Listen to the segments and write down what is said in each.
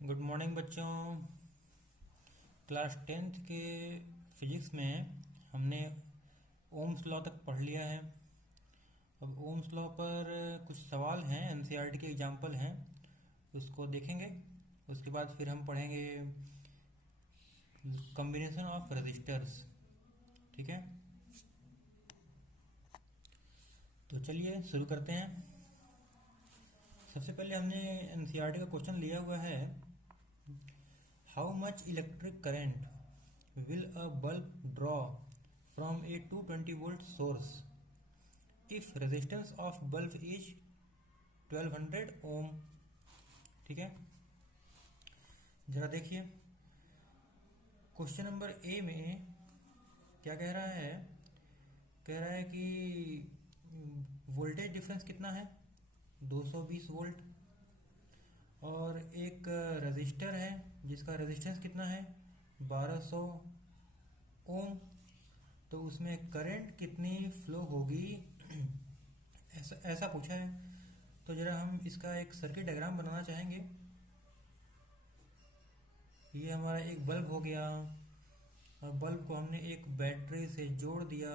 Good morning बच्चों। Class tenth के physics में हमने ओम्स लॉ तक पढ़ लिया है। अब ओम्स लॉ पर कुछ सवाल हैं, एनसीईआरटी के एग्जाम्पल हैं, उसको देखेंगे। उसके बाद फिर हम पढ़ेंगे कॉम्बिनेशन ऑफ रेजिस्टर्स। ठीक है, तो चलिए शुरू करते हैं। सबसे पहले हमने एनसीईआरटी का क्वेश्चन लिया हुआ है, how much electric current will a bulb draw from a 220 volt source if resistance of bulb is 1200 ohm। ठीक है, जरा देखिए क्वेश्चन नंबर ए में क्या कह रहा है। कह रहा है कि वोल्टेज डिफरेंस कितना है, 220 वोल्ट, और एक रजिस्टर है जिसका रेजिस्टेंस कितना है, 1200 ओम। तो उसमें करंट कितनी फ्लो होगी, ऐसा ऐसा पूछा है। तो जरा हम इसका एक सर्किट डायग्राम बनाना चाहेंगे। ये हमारा एक बल्ब हो गया, और बल्ब को हमने एक बैटरी से जोड़ दिया।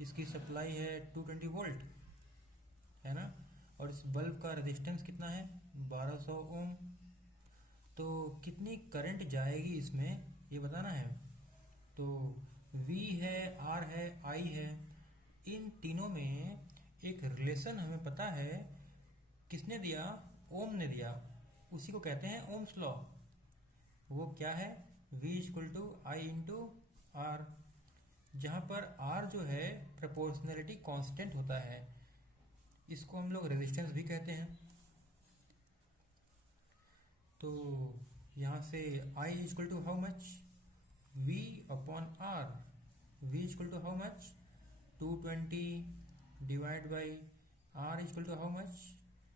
इसकी सप्लाई है 220 वोल्ट, है ना, और इस बल्ब का रेजिस्टेंस कितना है, 1200 ओम। तो कितनी करंट जाएगी इसमें, ये बताना है। तो V है, R है, I है, इन तीनों में एक रिलेशन हमें पता है। किसने दिया, ओम ने दिया। उसी को कहते हैं ओम्स लॉ। वो क्या है, V equal to I into R, जहाँ पर R जो है प्रोपोर्शनलिटी कांस्टेंट होता है। इसको हम लोग रेजिस्टेंस भी कहते हैं। तो यहाँ से I equal to how much, V upon R। V equal to how much, 220 divide by R equal to how much,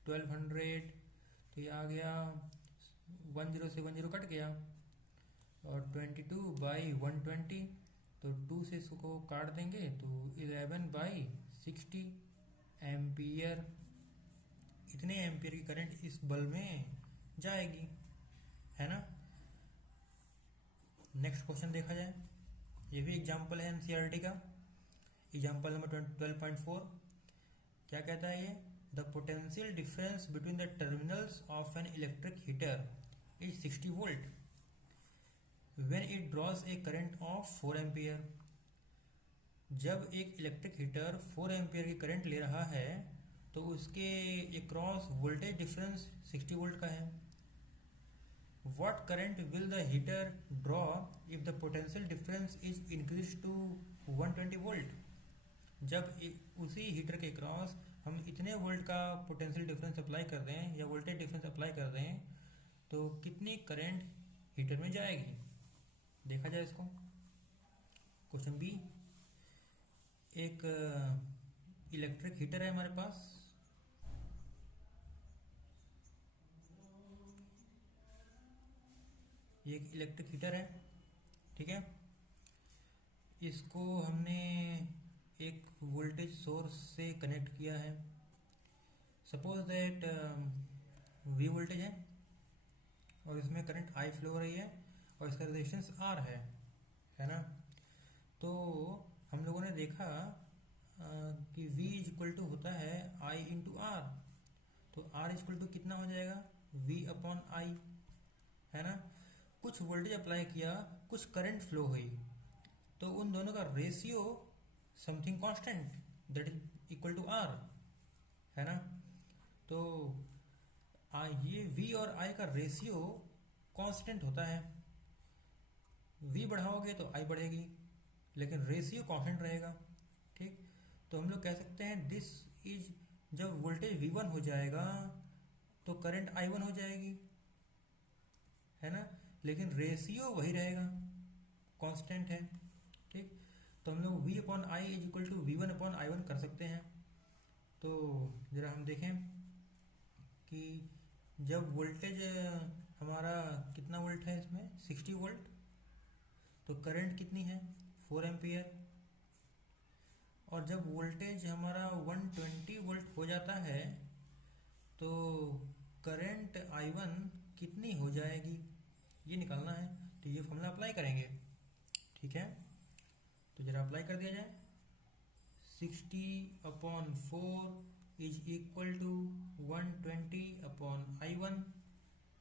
1200। तो ये आ गया 10 से 10 कट गया, और 22 बाई 120, तो 2 से इसको काट देंगे तो 11 बाई 60 एम्पियर। इतने एम्पियर की करंट इस बल्ब में जाएगी, है ना। नेक्स्ट क्वेश्चन देखा जाए। ये भी एग्जाम्पल है एनसीईआरटी का, एग्जाम्पल नंबर 12.4। क्या कहता है ये, the potential difference between the terminals of an electric heater is 60 volt when it draws a current of 4 ampere. जब एक इलेक्ट्रिक हीटर 4 एम्पियर की करंट ले रहा है तो उसके अक्रॉस वोल्टेज डिफरेंस 60 वोल्ट का है। What current will the heater draw if the potential difference is increased to 120 volt. जब उसी हीटर के क्रॉस हम इतने वोल्ट का पोटेंशियल डिफरेंस अप्लाई कर दें या वोल्टेज डिफरेंस अप्लाई कर दें तो कितनी करंट हीटर में जाएगी, देखा जाए इसको। क्वेश्चन बी, एक इलेक्ट्रिक हीटर है हमारे पास। ये एक इलेक्ट्रिक हीटर है, ठीक है। इसको हमने एक वोल्टेज सोर्स से कनेक्ट किया है। सपोज दैट V वोल्टेज है और इसमें करंट I फ्लो हो रही है और इसका रेजिस्टेंस R है ना। तो हम लोगों ने देखा कि V इक्वल टू होता है I इंटू आर। तो R इक्वल टू कितना हो जाएगा, V अपॉन I, है ना। कुछ वोल्टेज अप्लाई किया, कुछ करंट फ्लो हुई, तो उन दोनों का ratio something constant that is equal to R, है ना। तो ये V और I का रेशियो कांस्टेंट होता है। V बढ़ाओगे तो I बढ़ेगी, लेकिन रेशियो कांस्टेंट रहेगा, ठीक। तो हम लोग कह सकते हैं दिस इज, जब वोल्टेज V1 हो जाएगा तो करंट I1 हो जाएगी, है ना, लेकिन रेशियो वही रहेगा, कांस्टेंट है, ठीक। तो हम लोग V upon I is equal to V1 upon I1 कर सकते हैं। तो जरा हम देखें कि जब वोल्टेज हमारा कितना वोल्ट है, इसमें 60 वोल्ट, तो करंट कितनी है, 4 एम्पियर। और जब वोल्टेज हमारा 120 वोल्ट हो जाता है तो करंट I1 कितनी हो जाएगी ये निकालना है। तो ये फॉर्मूला अप्लाई करेंगे, ठीक है। तो जरा अप्लाई कर दिया जाए। 60/4 इज इक्वल टू 120/I1।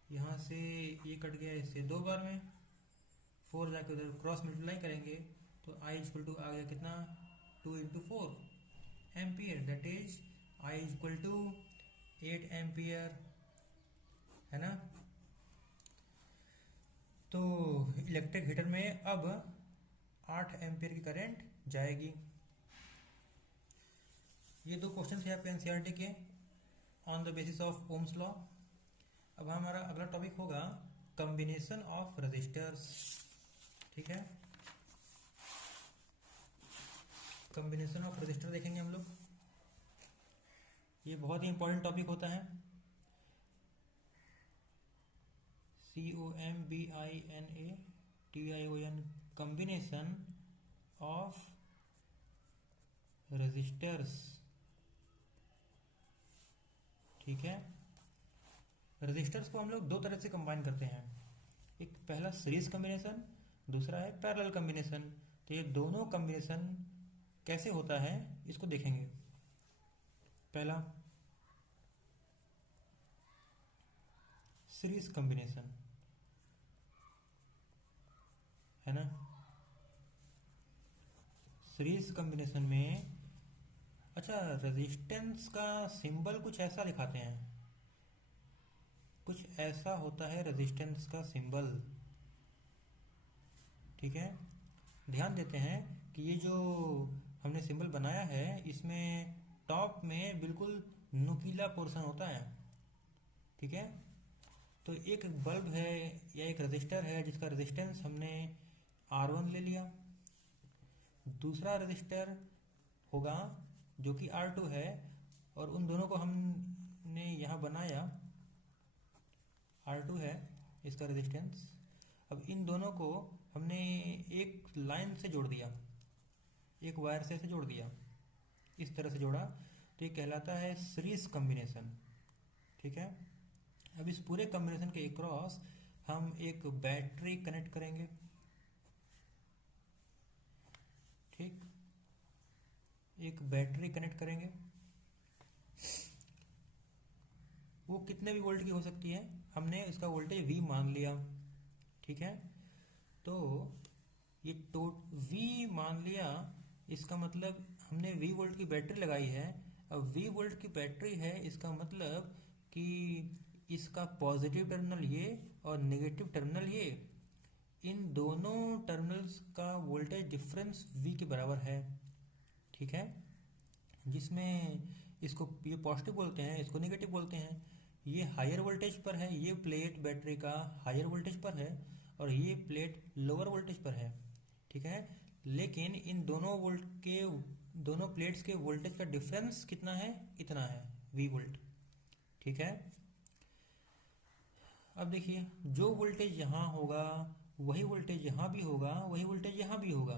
यहाँ से ये कट गया, इससे 2 बार में 4 जाके उधर क्रॉस मल्टीप्लाई करेंगे तो I इक्वल टू आ गया कितना, 2 × 4 ampere, that is I equal to 8 ampere, है ना। तो इलेक्ट्रिक हीटर में अब 8 एम्पियर की करंट जाएगी। ये 2 क्वेश्चन है आपके एनसीईआरटी के on the basis of Ohm's law. अब हमारा अगला टॉपिक होगा कॉम्बिनेशन ऑफ रेजिस्टर्स, ठीक है। कॉम्बिनेशन ऑफ रेजिस्टर देखेंगे हम लोग। ये बहुत ही इंपॉर्टेंट टॉपिक होता है। COMBINATION, कॉम्बिनेशन ऑफ रेजिस्टर्स, ठीक है। रेजिस्टर्स को हम लोग 2 तरह से कंबाइन करते हैं, एक पहला सीरीज कॉम्बिनेशन, दूसरा है पैरेलल कॉम्बिनेशन। तो ये दोनों कॉम्बिनेशन कैसे होता है इसको देखेंगे। पहला सीरीज कॉम्बिनेशन, है ना। सीरीज कॉम्बिनेशन में अच्छा रेजिस्टेंस का सिंबल कुछ ऐसा दिखाते हैं, कुछ ऐसा होता है रेजिस्टेंस का सिंबल, ठीक है। ध्यान देते हैं कि ये जो हमने सिंबल बनाया है इसमें टॉप में बिल्कुल नुकीला पोर्शन होता है, ठीक है। तो एक बल्ब है या एक रजिस्टर है जिसका रेजिस्टेंस हमने R1 ले लिया, दूसरा रजिस्टर होगा जो कि R2 है, और उन दोनों को हमने यहाँ बनाया, R2 है इसका रेजिस्टेंस। अब इन दोनों को हमने एक लाइन से जोड़ दिया, एक वायर से जोड़ दिया, इस तरह से जोड़ा, तो ये कहलाता है सीरीज कॉम्बिनेशन, ठीक है। अब इस पूरे कॉम्बिनेशन के अक्रॉस हम एक बैटरी कनेक्ट करेंगे, ठीक, एक बैटरी कनेक्ट करेंगे। वो कितने भी वोल्ट की हो सकती है, हमने इसका वोल्टेज V मान लिया, ठीक है। तो ये V मान लिया, इसका मतलब हमने V वोल्ट की बैटरी लगाई है। अब V वोल्ट की बैटरी है, इसका मतलब कि इसका पॉजिटिव टर्मिनल ये और नेगेटिव टर्मिनल ये, इन दोनों टर्मिनल्स का वोल्टेज डिफरेंस V के बराबर है, ठीक है। जिसमें इसको ये पॉजिटिव बोलते हैं, इसको नेगेटिव बोलते हैं। ये हायर वोल्टेज पर है, ये प्लेट बैटरी का हायर वोल्टेज पर है, और ये प्लेट लोअर वोल्टेज पर है, ठीक है। लेकिन इन दोनों प्लेट्स के वोल्टेज का डिफरेंस कितना है, इतना है, V वोल्ट, ठीक है। अब देखिए, जो वोल्टेज यहाँ होगा वही वोल्टेज यहाँ भी होगा, वही वोल्टेज यहाँ भी होगा,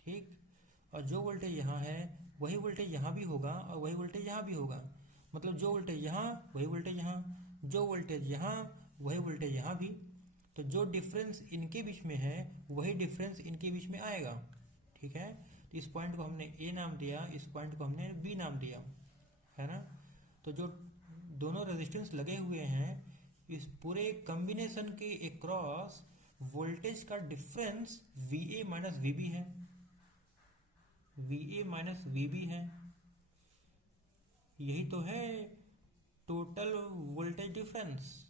ठीक। और जो वोल्टेज यहाँ है वही वोल्टेज यहाँ भी होगा, और वही वोल्टेज यहाँ भी होगा। मतलब जो वोल्टेज यहाँ वही वोल्टेज यहाँ, जो वोल्टेज यहाँ वही वोल्टेज यहाँ भी। तो जो डिफरेंस इनके बीच में है वही डिफरेंस इनके बीच में आएगा, ठीक है। तो इस पॉइंट को हमने A नाम दिया, इस पॉइंट को हमने B नाम दिया, है ना। तो जो दोनों रेजिस्टेंस लगे हुए हैं, इस पूरे कॉम्बिनेशन के अक्रॉस वोल्टेज का डिफरेंस VA माइनस VB है, VA माइनस VB है। यही तो है total voltage difference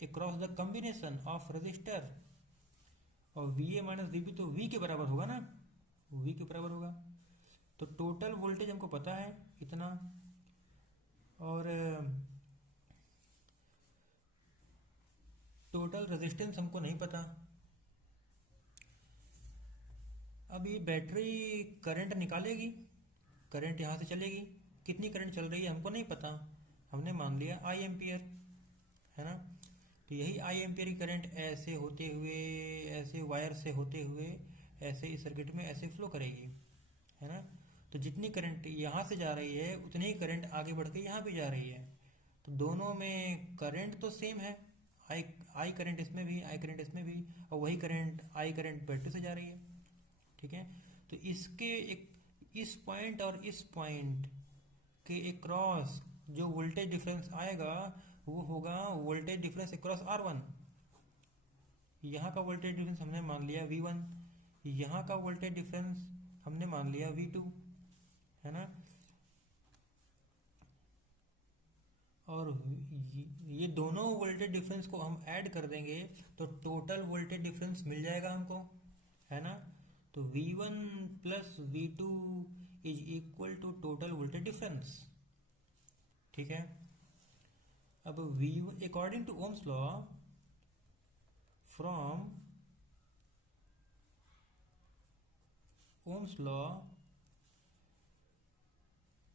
across the combination of register. और VA माइनस VB तो V के बराबर होगा ना, V के बराबर होगा। तो टोटल वोल्टेज हमको पता है इतना, और टोटल रेजिस्टेंस हमको नहीं पता। अब ये बैटरी करंट निकालेगी, करंट यहाँ से चलेगी, कितनी करंट चल रही है हमको नहीं पता, हमने मान लिया I एम्पियर, है ना। तो यही I एम्पियर की करंट ऐसे होते हुए, ऐसे वायर से होते हुए, ऐसे इस सर्किट में ऐसे फ्लो करेगी, है ना। तो जितनी करंट यहाँ से जा रही है उतनी ही करंट आगे बढ़ के यहाँ भी जा रही है। तो दोनों में करंट तो सेम है, आई आई करंट इसमें भी, आई करंट इसमें भी, और वही करंट आई करंट बैटरी से जा रही है। ठीक है, तो इसके एक इस पॉइंट और इस पॉइंट के अक्रॉस जो वोल्टेज डिफरेंस आएगा वो होगा वोल्टेज डिफरेंस अक्रॉस R1। यहाँ का वोल्टेज डिफरेंस हमने मान लिया V1, यहाँ का वोल्टेज डिफरेंस हमने मान लिया V2, है ना। और ये दोनों वोल्टेज डिफरेंस को हम ऐड कर देंगे तो टोटल वोल्टेज डिफरेंस मिल जाएगा हमको, है ना। तो V1 plus V2 is equal to total voltage difference. ठीक है, अब V1 according to Ohm's law from Ohm's law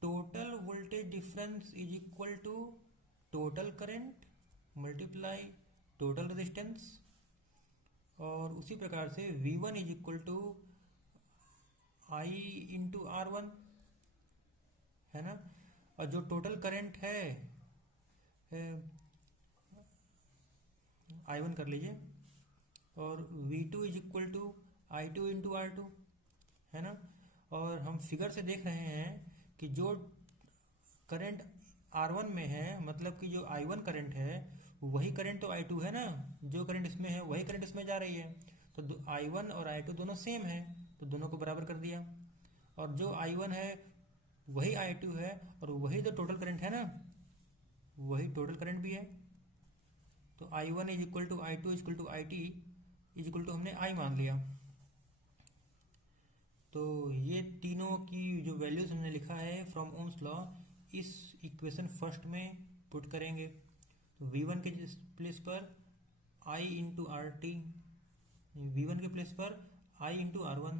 total voltage difference is equal to total current multiply total resistance, और उसी प्रकार से V1 is equal to I into R1, है ना। और जो टोटल करंट है I1 कर लीजिए, और V2 is equal to I2 into R2, है ना। और हम फिगर से देख रहे हैं कि जो करंट R1 में है, मतलब कि जो I1 करंट है वही करंट तो I2 है ना, जो करंट इसमें है वही करंट इसमें जा रही है। तो I1 और I2 दोनों सेम है, तो दोनों को बराबर कर दिया। और जो I1 है वही I2 है, और वही तो टोटल करंट है ना, वही टोटल करंट भी है। तो I1 is equal to I2 is equal to IT is equal to हमने I मान लिया। तो ये तीनों की जो वैल्यूज हमने लिखा है फ्रॉम ओम्स लॉ इस इक्वेशन फर्स्ट में पुट करेंगे। तो V1 के प्लेस पर I into R T, V1 के प्लेस पर I into R1,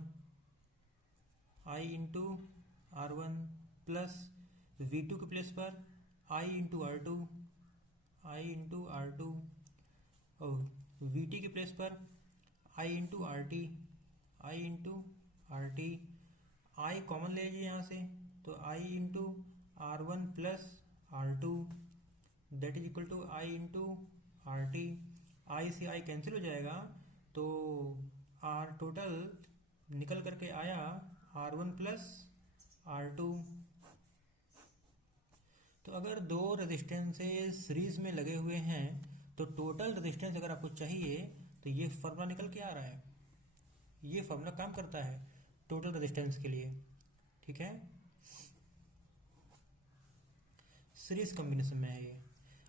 I into R1 plus V2 के प्लेस पर I into R2, I into R2, और VT के प्लेस पर I into RT, I into RT। I common ले लीजिए यहाँ से, तो I into R1 plus R2 that is equal to I into RT। I से I कैंसिल हो जाएगा, तो R टोटल निकल करके आया R1 प्लस R2। तो अगर दो रेजिस्टेंसेस सीरीज में लगे हुए हैं तो टोटल रेजिस्टेंस अगर आपको चाहिए तो ये फार्मूला निकल के आ रहा है, ये फार्मूला काम करता है टोटल रेजिस्टेंस के लिए। ठीक है, सीरीज कॉम्बिनेशन में है ये।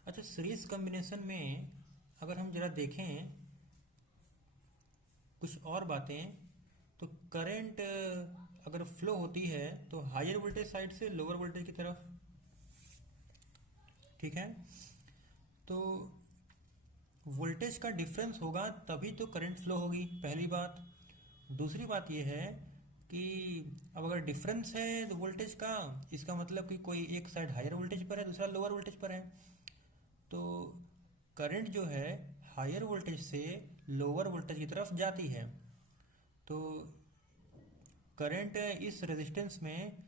अच्छा, सीरीज कॉम्बिनेशन में अगर हम जरा देखें कुछ और बातें, तो करंट अगर फ्लो होती है तो हायर वोल्टेज साइड से लोअर वोल्टेज की तरफ। ठीक है, तो वोल्टेज का डिफरेंस होगा तभी तो करंट फ्लो होगी, पहली बात। दूसरी बात यह है कि अब अगर डिफरेंस है तो वोल्टेज का, इसका मतलब कि कोई एक साइड हायर वोल्टेज पर है दूसरा लोअर वोल्टेज पर है, तो करंट जो है हायर वोल्टेज से लोअर वोल्टेज की तरफ जाती है। तो करंट इस रेजिस्टेंस में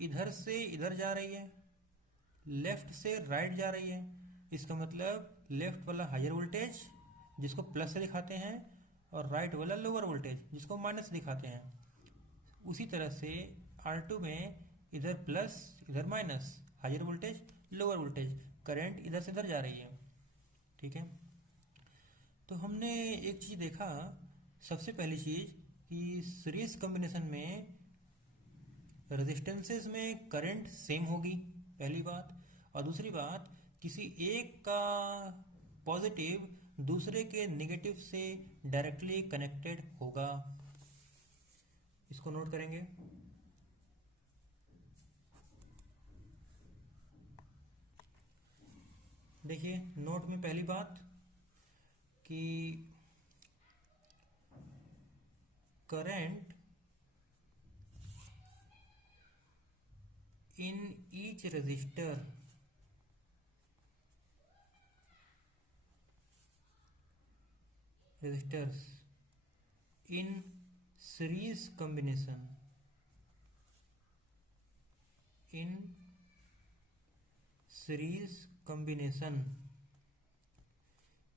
इधर से इधर जा रही है, लेफ्ट से राइट जा रही है। इसका मतलब लेफ्ट वाला हायर वोल्टेज जिसको प्लस से दिखाते हैं, और राइट वाला लोअर वोल्टेज जिसको माइनस से दिखाते हैं। उसी तरह से R2 में इधर प्लस इधर minus, higher voltage lower voltage, current इधर से इधर जा रही है। ठीक है, तो हमने एक चीज़ देखा, सबसे पहली चीज़ कि सीरीज कॉम्बिनेशन में रेजिस्टेंसेस में करंट सेम होगी, पहली बात। और दूसरी बात, किसी एक का पॉजिटिव दूसरे के नेगेटिव से डायरेक्टली कनेक्टेड होगा, इसको नोट करेंगे। देखिए नोट में पहली बात कि current in each resistors in series series combination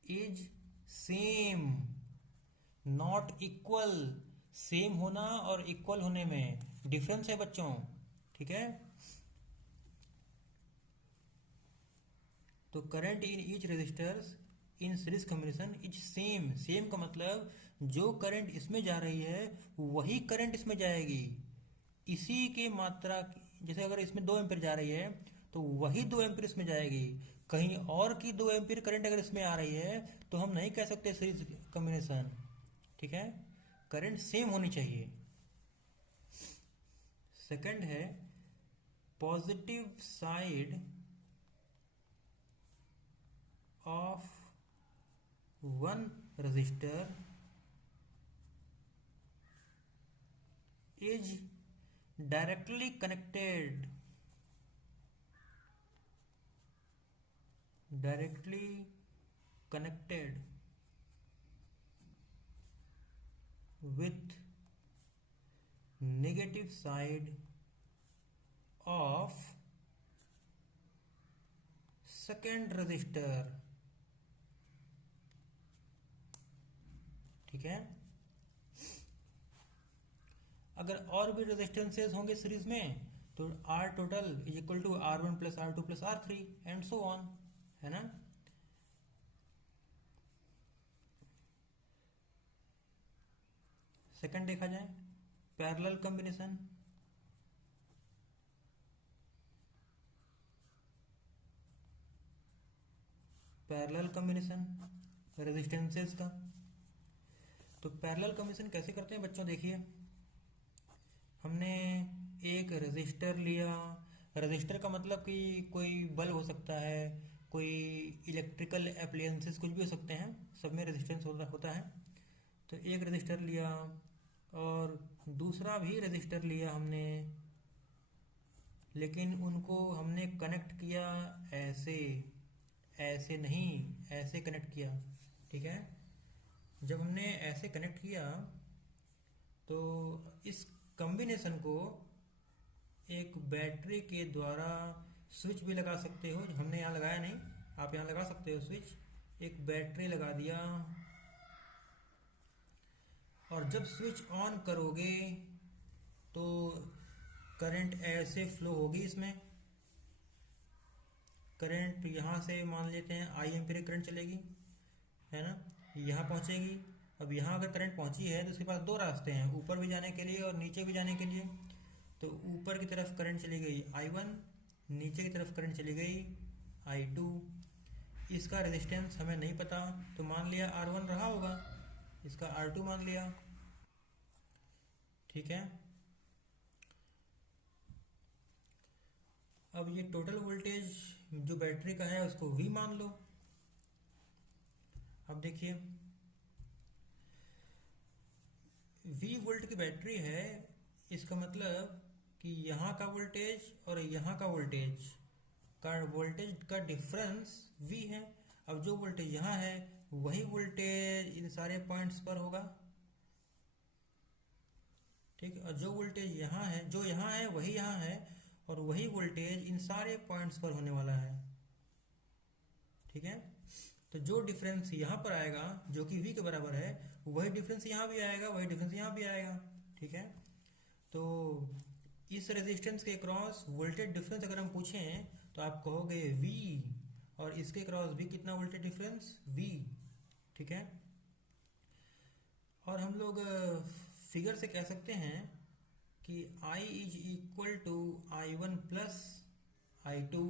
is same not equal. Same होना और इक्वल होने में डिफरेंस है बच्चों, ठीक है। तो current in each resistors in series combination is same. Same का मतलब जो करंट इसमें जा रही है वही करंट इसमें जाएगी, इसी के मात्रा। जैसे अगर इसमें 2 एम्पीयर जा रही है तो वही 2 एम्पीयर इसमें जाएगी। कहीं और की 2 एम्पीयर करंट अगर इसमें आ रही है तो हम नहीं कह सकते सीरीज कॉम्बिनेशन, ठीक है। करंट सेम होनी चाहिए। सेकंड है positive side of one resistor is directly connected with negative side of second resistor, ठीक है। अगर और भी रेजिस्टेंसेस होंगे सीरीज में तो R total is equal to R1 plus R2 plus R3 and so on, है ना। सेकंड देखा जाए parallel combination. Parallel combination resistances का। तो पैरेलल कॉम्बिनेशन कैसे करते हैं बच्चों, देखिए हमने एक रेजिस्टर लिया। रेजिस्टर का मतलब कि कोई बल्ब हो सकता है, कोई इलेक्ट्रिकल एप्लायंसेस कुछ भी हो सकते हैं, सब में रेजिस्टेंस होता है। तो एक रेजिस्टर लिया और दूसरा भी रेजिस्टर लिया हमने, लेकिन उनको हमने कनेक्ट किया ऐसे, ऐसे नहीं, ऐसे कनेक्ट किया, ठीक है। जब हमने ऐसे कनेक्ट किया तो इस कॉम्बिनेशन को एक बैटरी के द्वारा स्विच भी लगा सकते हो, हमने यहाँ लगाया नहीं, आप यहाँ लगा सकते हो स्विच। एक बैटरी लगा दिया और जब स्विच ऑन करोगे तो करंट ऐसे फ्लो होगी इसमें। करंट यहाँ से मान लेते हैं आई एम्पीयर करंट चलेगी, है ना, यहाँ पहुँचेगी। अब यहाँ अगर करंट पहुँची है तो उसके पास 2 रास्ते हैं, ऊपर भी जाने के लिए और नीचे भी जाने के लिए। तो ऊपर की तरफ करंट चली गई I1, नीचे की तरफ करंट चली गई I2। इसका रेजिस्टेंस हमें नहीं पता तो मान लिया R1 रहा होगा, इसका R2 मान लिया, ठीक है। अब ये टोटल वोल्टेज जो बैटरी का है उसको V मान लो। अब देखिए V वोल्ट की बैटरी है, इसका मतलब कि यहाँ का वोल्टेज और यहाँ का वोल्टेज का डिफरेंस V है। अब जो वोल्टेज यहाँ है वही वोल्टेज इन सारे पॉइंट्स पर होगा, ठीक। और जो वोल्टेज यहाँ है, जो यहाँ है वही यहाँ है, और वही वोल्टेज इन सारे पॉइंट्स पर होने वाला है, ठीक है। तो जो डिफरेंस यहाँ पर आएगा जो कि V के बराबर है, वही डिफरेंस यहाँ भी आएगा, वही डिफरेंस यहाँ भी आएगा, ठीक है। तो इस रेजिस्टेंस के क्रॉस वोल्टेज डिफरेंस अगर हम पूछें तो आप कहोगे V, और इसके क्रॉस भी कितना वोल्टेज डिफरेंस V, ठीक है। और हम लोग फिगर से कह सकते हैं कि I is equal to I1 plus I2।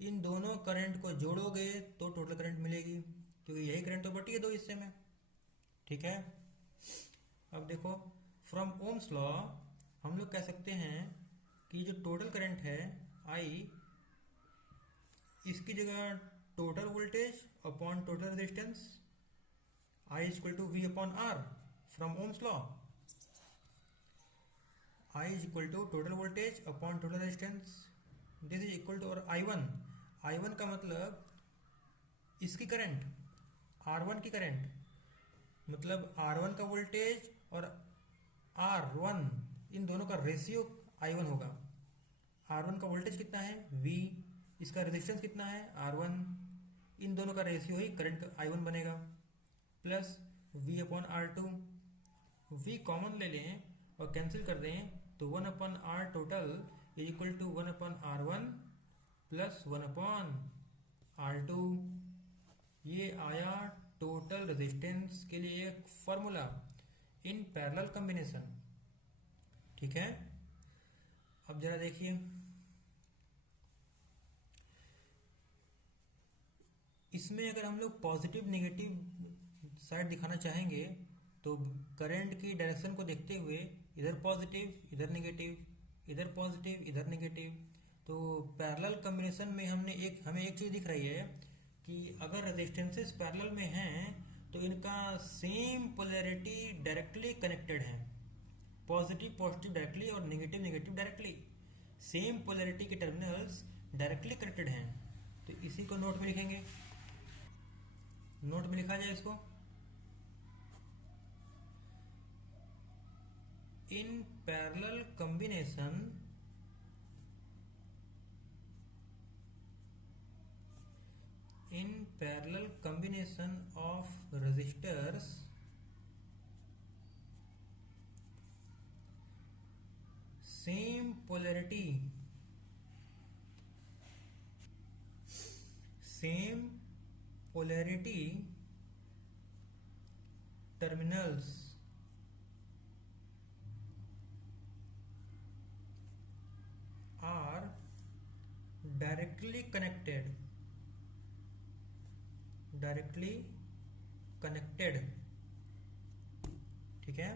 इन दोनों करंट को जोड़ोगे तो टोटल करंट मिलेगी, क्योंकि यही करंट तो बटी है 2 हिस्से में, ठीक है। अब देखो फ्रॉम ओम्स लॉ हम लोग कह सकते हैं कि जो टोटल करंट है I, इसकी जगह total voltage upon total resistance I is equal to V upon R from Ohm's law. I is equal to total voltage upon total resistance, this is equal to, और I1 का मतलब इसकी current R1 की current, मतलब R1 का voltage और R1 इन दोनों का रेशियो I1 होगा। R1 का वोल्टेज कितना है V, इसका रेजिस्टेंस कितना है R1, इन दोनों का रेशियो ही करंट I1 बनेगा, plus V upon R2, V common ले लें और कैंसिल कर दें तो 1 upon R total is equal to 1 upon R1 plus 1 upon R2। ये आया टोटल रेजिस्टेंस के लिए एक फॉर्मूला इन पैरेलल कॉम्बिनेशन। ठीक है, अब जरा देखिए, इसमें अगर हम लोग पॉजिटिव नेगेटिव साइड दिखाना चाहेंगे तो करंट की डायरेक्शन को देखते हुए इधर पॉजिटिव इधर नेगेटिव, इधर पॉजिटिव इधर नेगेटिव। तो पैरेलल कॉम्बिनेशन में हमें एक चीज़ दिख रही है कि अगर रेजिस्टेंसेस पैरेलल में हैं तो इनका सेम पोलैरिटी डायरेक्टली कनेक्टेड है, पॉजिटिव पॉजिटिव डायरेक्टली और negative negative directly, same polarity के टर्मिनल्स डायरेक्टली कनेक्टेड हैं। तो इसी को नोट में लिखेंगे, नोट में लिखा जाए इसको, इन parallel combination of resistors same polarity terminals are directly connected, ठीक है।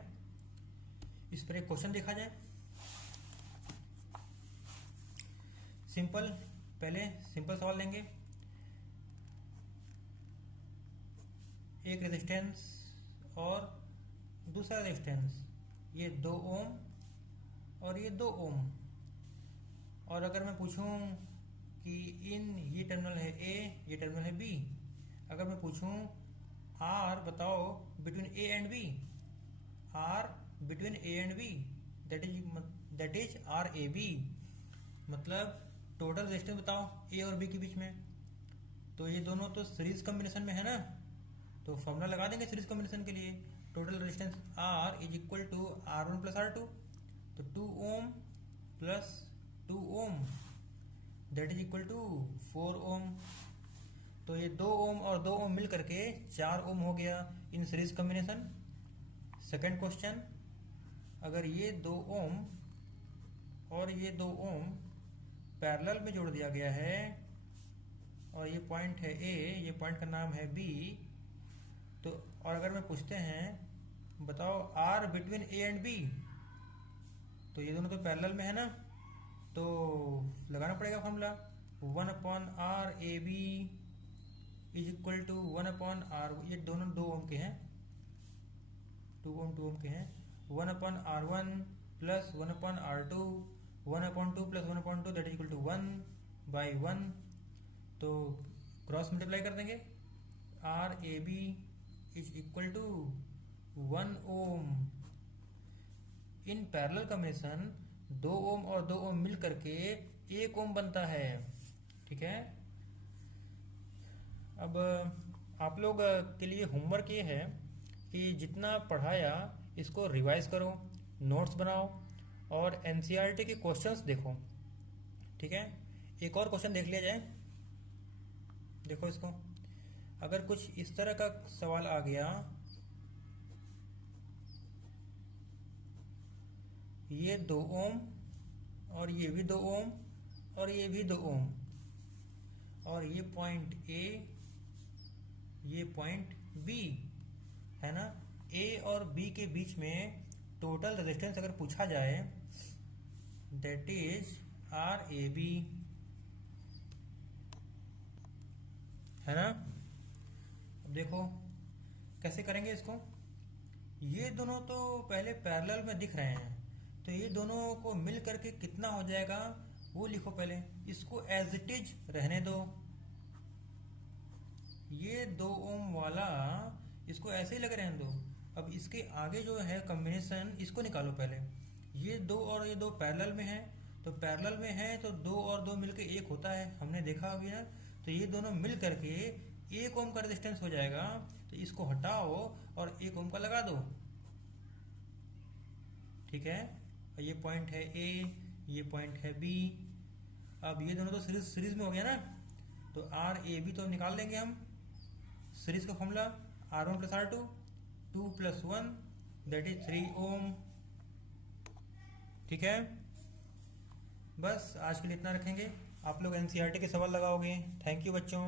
इस पर एक क्वेश्चन देखा जाए, पहले सिंपल सवाल लेंगे। एक रेजिस्टेंस और दूसरा रेजिस्टेंस, ये 2 ओम और ये 2 ओम, और अगर मैं पूछूं कि ये टर्मिनल है A, ये टर्मिनल है B, अगर मैं पूछूं R बताओ between A and B, R between A and B, that is RAB, मतलब टोटल रेजिस्टेंस बताओ A और B के बीच में। तो ये दोनों तो सीरीज कॉम्बिनेशन में है ना, तो फॉर्मूला लगा देंगे सीरीज कॉम्बिनेशन के लिए। Total resistance R is equal to R1 plus R2, तो 2 ohm plus 2 ohm that is equal to 4 ohm. तो ये 2 ओम और 2 ओम मिल करके 4 ओम हो गया इन सीरीज कॉम्बिनेशन। सेकंड क्वेश्चन, अगर ये 2 ओम और ये 2 ओम पैरेलल में जोड़ दिया गया है और ये पॉइंट है A, ये पॉइंट का नाम है B, तो और अगर मैं पूछते हैं बताओ R between A and B, तो ये दोनों तो पैरेलल में है ना, तो लगाना पड़ेगा formula 1 upon RAB is equal to 1 upon R, ये दोनों 2 ओम के हैं, 2 ओम के हैं, 1 upon R1 plus 1 upon R2, 1 upon 2 plus 1 upon 2 that is equal to 1 by 1। तो क्रॉस मल्टीप्लाई कर देंगे, RAB is equal to 1 ohm. In parallel combination 2 ohm और 2 ओम मिल करके 1 ओम बनता है। ठीक है, अब आप लोग के लिए होमवर्क ये है कि जितना पढ़ाया इसको रिवाइज करो, नोट्स बनाओ और एनसीईआरटी के क्वेश्चंस देखो। ठीक है, एक और क्वेश्चन देख लिया जाए, देखो इसको, अगर कुछ इस तरह का सवाल आ गया, ये 2 ओम और ये भी 2 ओम और ये भी 2 ओम, और ये पॉइंट A, ये पॉइंट B है ना, A और B के बीच में टोटल रेजिस्टेंस अगर पूछा जाए दैट इज RAB, है ना। अब देखो कैसे करेंगे इसको, ये दोनों तो पहले पैरेलल में दिख रहे हैं, तो ये दोनों को मिल करके कितना हो जाएगा वो लिखो पहले, इसको एज इट इज रहने दो। ये 2 ओम वाला इसको ऐसे ही लगे रहने दो। अब इसके आगे जो है कॉम्बिनेशन, इसको निकालो पहले। ये 2 और ये 2 पैरेलल में है, तो पैरेलल में है तो 2 और 2 मिलके 1 होता है, हमने देखा अभी ना। तो ये दोनों मिल करके 1 ओम का रेजिस्टेंस हो जाएगा। तो इसको हटाओ और 1 ओम का लगा दो, ठीक है। और ये पॉइंट है ए, ये पॉइंट है बी। अब ये दोनों तो सीरीज में हो गया ना, तो आर ए बी तो निकाल लेंगे हम। सीरीज का formula R1 + R2, 2 + 1 that is 3 ओम, ठीक है। बस आज के लिए इतना रखेंगे। आप लोग NCERT के सवाल लगाओगे। थैंक यू बच्चों।